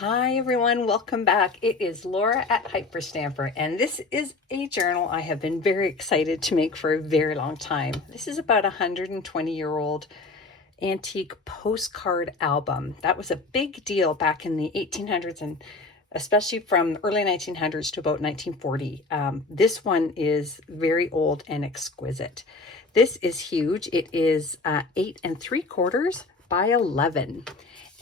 Hi everyone, welcome back. It is Laura at Hyperstamper, and this is a journal I have been very excited to make for a very long time. This is about a 120-year-old antique postcard album. That was a big deal back in the 1800s, and especially from early 1900s to about 1940. This one is very old and exquisite. This is huge. It is 8 3/4 by 11.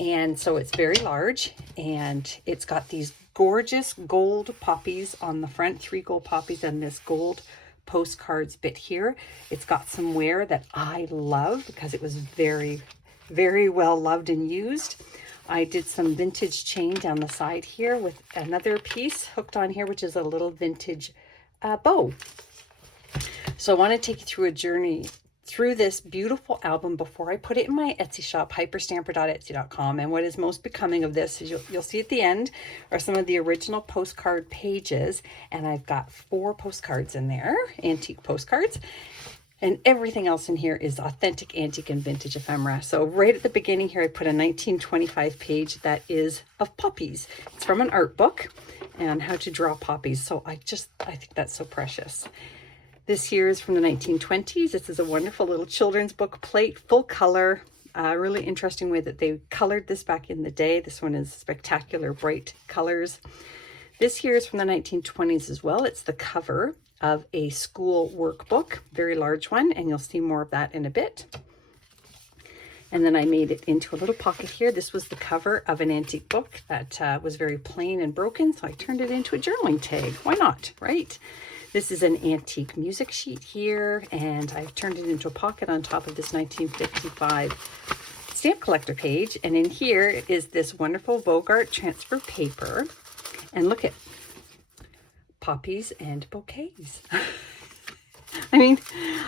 And so it's very large, and it's got these gorgeous gold poppies on the front, 3 gold poppies, and this gold postcards bit here. It's got some wear that I love because it was very, very well loved and used. I did some vintage chain down the side here with another piece hooked on here, which is a little vintage bow. So I want to take you through a journey through this beautiful album before I put it in my Etsy shop, hyperstamper.etsy.com. And what is most becoming of this is you'll see at the end are some of the original postcard pages. And I've got 4 postcards in there, antique postcards. And everything else in here is authentic, antique, and vintage ephemera. So right at the beginning here, I put a 1925 page that is of poppies. It's from an art book on how to draw poppies. So I think that's so precious. This here is from the 1920s. This is a wonderful little children's book plate, full color. Really interesting way that they colored this back in the day. This one is spectacular, bright colors. This here is from the 1920s as well. It's the cover of a school workbook, very large one, and you'll see more of that in a bit. And then I made it into a little pocket here. This was the cover of an antique book that was very plain and broken, so I turned it into a journaling tag. Why not, right? This is an antique music sheet here, and I've turned it into a pocket on top of this 1955 stamp collector page. And in here is this wonderful Bogart transfer paper. And look at poppies and bouquets. I mean,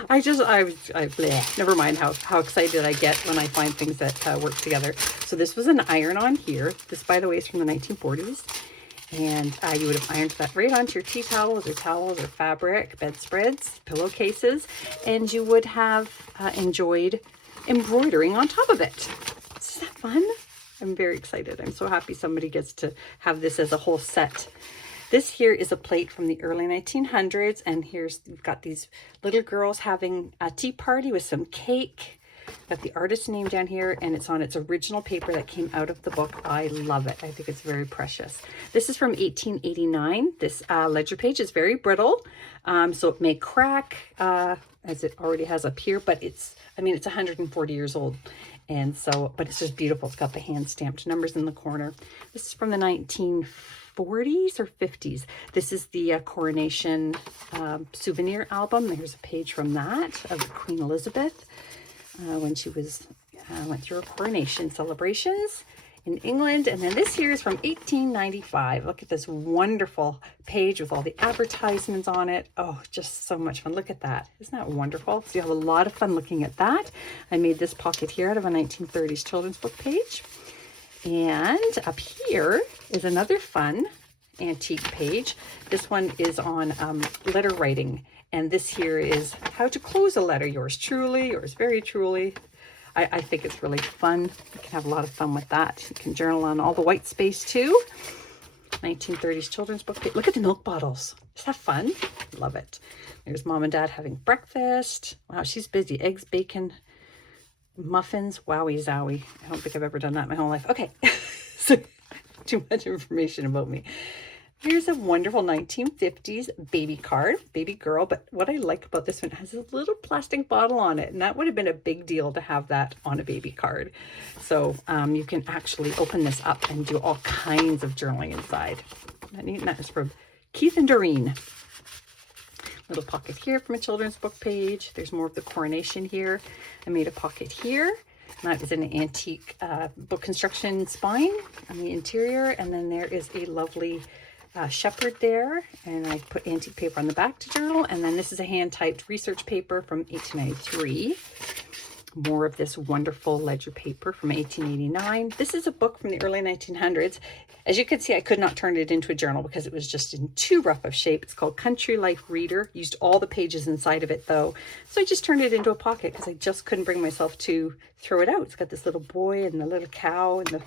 never mind how excited I get when I find things that work together. So this was an iron-on here. This, by the way, is from the 1940s. And you would have ironed that right onto your tea towels or fabric, bedspreads, pillowcases, and you would have enjoyed embroidering on top of it. Isn't that fun? I'm very excited. I'm so happy somebody gets to have this as a whole set. This here is a plate from the early 1900s, and you've got these little girls having a tea party with some cake. Got the artist's name down here, and it's on its original paper that came out of the book. I love it. I think it's very precious. This is from 1889. This ledger page is very brittle, so it may crack as it already has up here, but it's 140 years old. And so, but it's just beautiful. It's got the hand stamped numbers in the corner. This is from the 1940s or 50s. This is the coronation souvenir album. There's a page from that of Queen Elizabeth when she went through her coronation celebrations in England. And then this here is from 1895. Look at this wonderful page with all the advertisements on it. Oh, just so much fun. Look at that. Isn't that wonderful? So you have a lot of fun looking at that. I made this pocket here out of a 1930s children's book page. And up here is another fun antique page. This one is on letter writing. And this here is how to close a letter. Yours truly, yours very truly. I think it's really fun. You can have a lot of fun with that. You can journal on all the white space too. 1930s children's book page. Look at the milk bottles. Is that fun? Love it. There's mom and dad having breakfast. Wow, she's busy. Eggs, bacon, muffins. Wowie zowie. I don't think I've ever done that in my whole life. Okay, so too much information about me. Here's a wonderful 1950s baby card, baby girl. But what I like about this one, it has a little plastic bottle on it. And that would have been a big deal to have that on a baby card. So you can actually open this up and do all kinds of journaling inside. And that is from Keith and Doreen. Little pocket here from a children's book page. There's more of the coronation here. I made a pocket here. And that is an antique book construction spine on the interior. And then there is a lovely shepherd there, and I put antique paper on the back to journal. And then this is a hand-typed research paper from 1893. More of this wonderful ledger paper from 1889. This is a book from the early 1900s. As you can see, I could not turn it into a journal because it was just in too rough of shape. It's called Country Life Reader. Used all the pages inside of it though. So I just turned it into a pocket because I just couldn't bring myself to throw it out. It's got this little boy and the little cow and the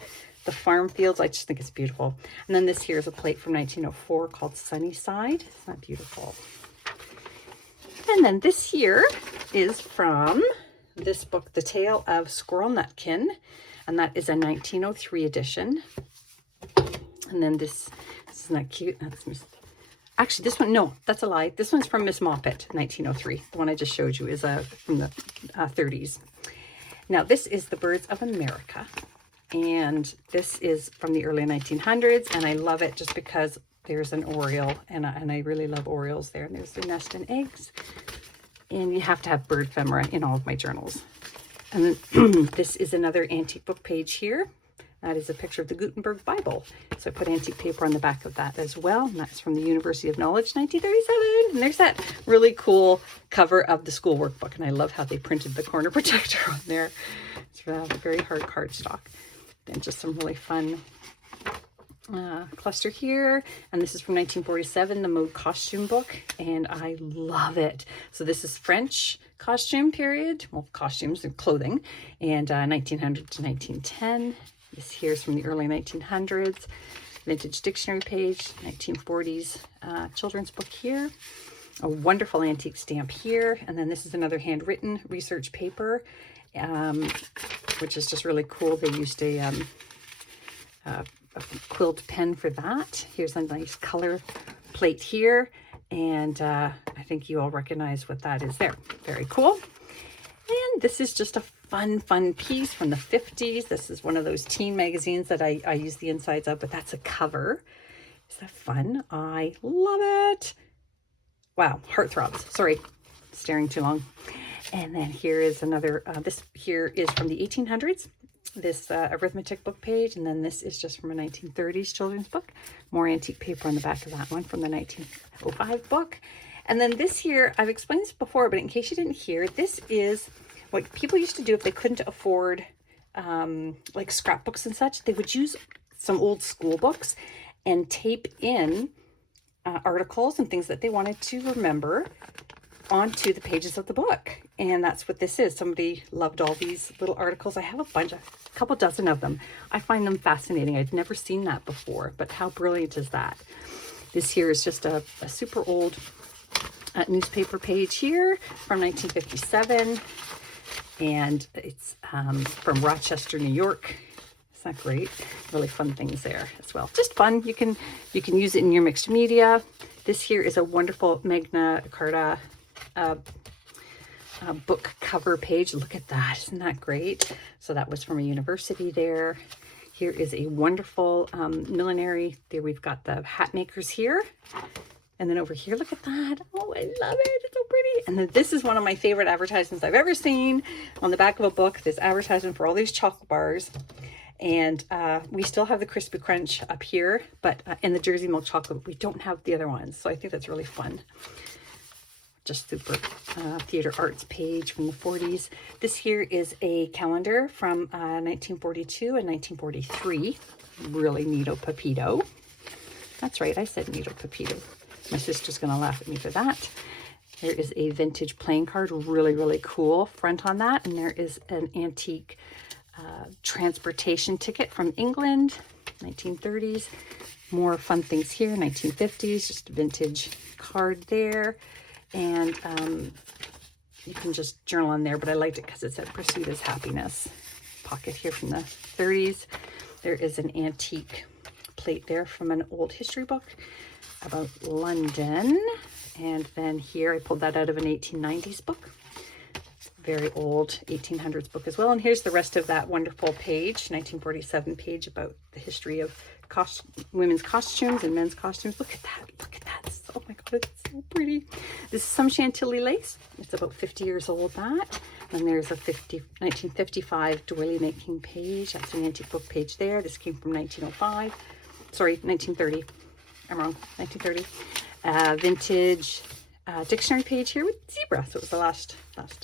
the farm fields. I just think it's beautiful. And then this here is a plate from 1904 called Sunnyside. Isn't that beautiful? And then this here is from this book, The Tale of Squirrel Nutkin, and that is a 1903 edition. And then this isn't that cute? That's actually this one. No, that's a lie. This one's from Miss Moppet, 1903. The one I just showed you is from the 30s. Now this is The Birds of America, and this is from the early 1900s, and I love it just because there's an oriole, and I really love orioles there. And there's their nest and eggs. And you have to have bird ephemera in all of my journals. And then this is another antique book page here. That is a picture of the Gutenberg Bible. So I put antique paper on the back of that as well. And that's from the University of Knowledge, 1937. And there's that really cool cover of the school workbook. And I love how they printed the corner protector on there. It's very hard cardstock. And just some really fun cluster here. And this is from 1947, the Mode Costume book. And I love it. So this is French costume period. Well, costumes and clothing. And 1900 to 1910. This here is from the early 1900s, vintage dictionary page, 1940s children's book here, a wonderful antique stamp here, and then this is another handwritten research paper, which is just really cool. They used a quilt pen for that. Here's a nice color plate here, and I think you all recognize what that is there. Very cool. And this is just a fun piece from the 50s. This is one of those teen magazines that I use the insides of, but that's a cover. Is that fun? I love it. Wow, heartthrobs. Sorry, staring too long. And then here is another, this here is from the 1800s, this arithmetic book page. And then this is just from a 1930s children's book. More antique paper on the back of that one from the 1905 book. And then this here, I've explained this before, but in case you didn't hear, this is what people used to do if they couldn't afford like scrapbooks and such. They would use some old school books and tape in articles and things that they wanted to remember onto the pages of the book. And that's what this is. Somebody loved all these little articles. I have a couple dozen of them. I find them fascinating. I've never seen that before, but how brilliant is that? This here is just a super old newspaper page here from 1957, and it's from Rochester, New York. Isn't that great? Really fun things there as well. Just fun. You can use it in your mixed media. This here is a wonderful Magna Carta book cover page. Look at that. Isn't that great? So that was from a university there. Here is a wonderful millinery. There we've got the hat makers here. And then over here, look at that. Oh, I love it. It's so pretty. And then this is one of my favorite advertisements I've ever seen. On the back of a book, this advertisement for all these chocolate bars. And we still have the Crispy Crunch up here, but in the Jersey Milk Chocolate, we don't have the other ones. So I think that's really fun. Just super theater arts page from the 40s. This here is a calendar from 1942 and 1943. Really neato Pepito. That's right, I said neato Pepito. My sister's going to laugh at me for that. There is a vintage playing card, really cool front on that. And there is an antique transportation ticket from England, 1930s. More fun things here, 1950s, just a vintage card there. And you can just journal on there, but I liked it because it said "Pursuit is Happiness." Pocket here from the 30s. There is an antique plate there from an old history book about London. And then here I pulled that out of an 1890s book. Very old 1800s book as well. And here's the rest of that wonderful page, 1947 page about the history of women's costumes and men's costumes. Look at that. Look at that. Oh my God, it's so pretty. This is some Chantilly lace. It's about 50 years old, that. And there's a 1955 doily making page. That's an antique book page there. This came from 1905. Sorry, 1930. I'm wrong. 1930. Vintage dictionary page here with zebra. So it was the last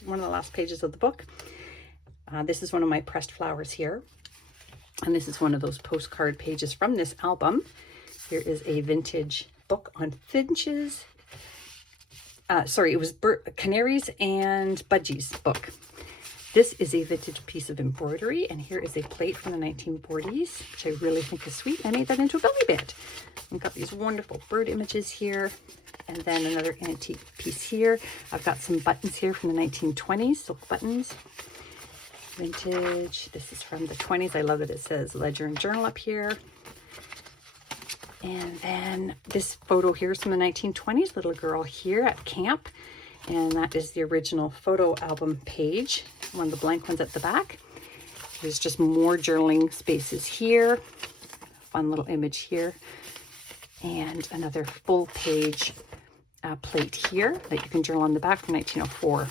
one of the last pages of the book. This is one of my pressed flowers here. And this is one of those postcard pages from this album. Here is a vintage book on finches. Sorry, it was canaries and budgies book. This is a vintage piece of embroidery, and here is a plate from the 1940s, which I really think is sweet. I made that into a belly band. I've got these wonderful bird images here, and then another antique piece here. I've got some buttons here from the 1920s, silk buttons. Vintage. This is from the 20s. I love that it says Ledger and Journal up here. And then this photo here is from the 1920s, little girl here at camp. And that is the original photo album page, one of the blank ones at the back. There's just more journaling spaces here. Fun little image here. And another full page plate here that you can journal on the back from 1904.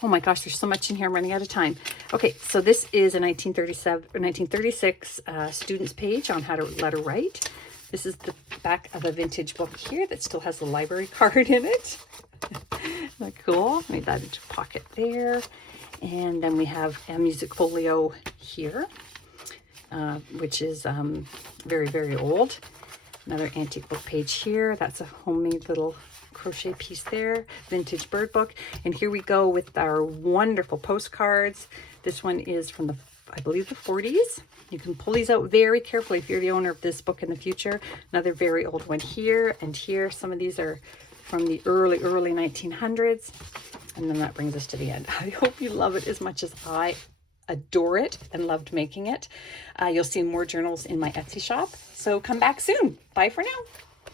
Oh my gosh, there's so much in here. I'm running out of time. Okay, so this is a 1936 student's page on how to let her write. This is the back of a vintage book here that still has the library card in it. Isn't that cool? Made that into a pocket there. And then we have a music folio here, which is very, very old. Another antique book page here. That's a homemade little crochet piece there. Vintage bird book. And here we go with our wonderful postcards. This one is from the, I believe, the 40s. You can pull these out very carefully if you're the owner of this book in the future. Another very old one here and here. Some of these are from the early 1900s. And then that brings us to the end. I hope you love it as much as I adore it and loved making it. You'll see more journals in my Etsy shop. So come back soon. Bye for now.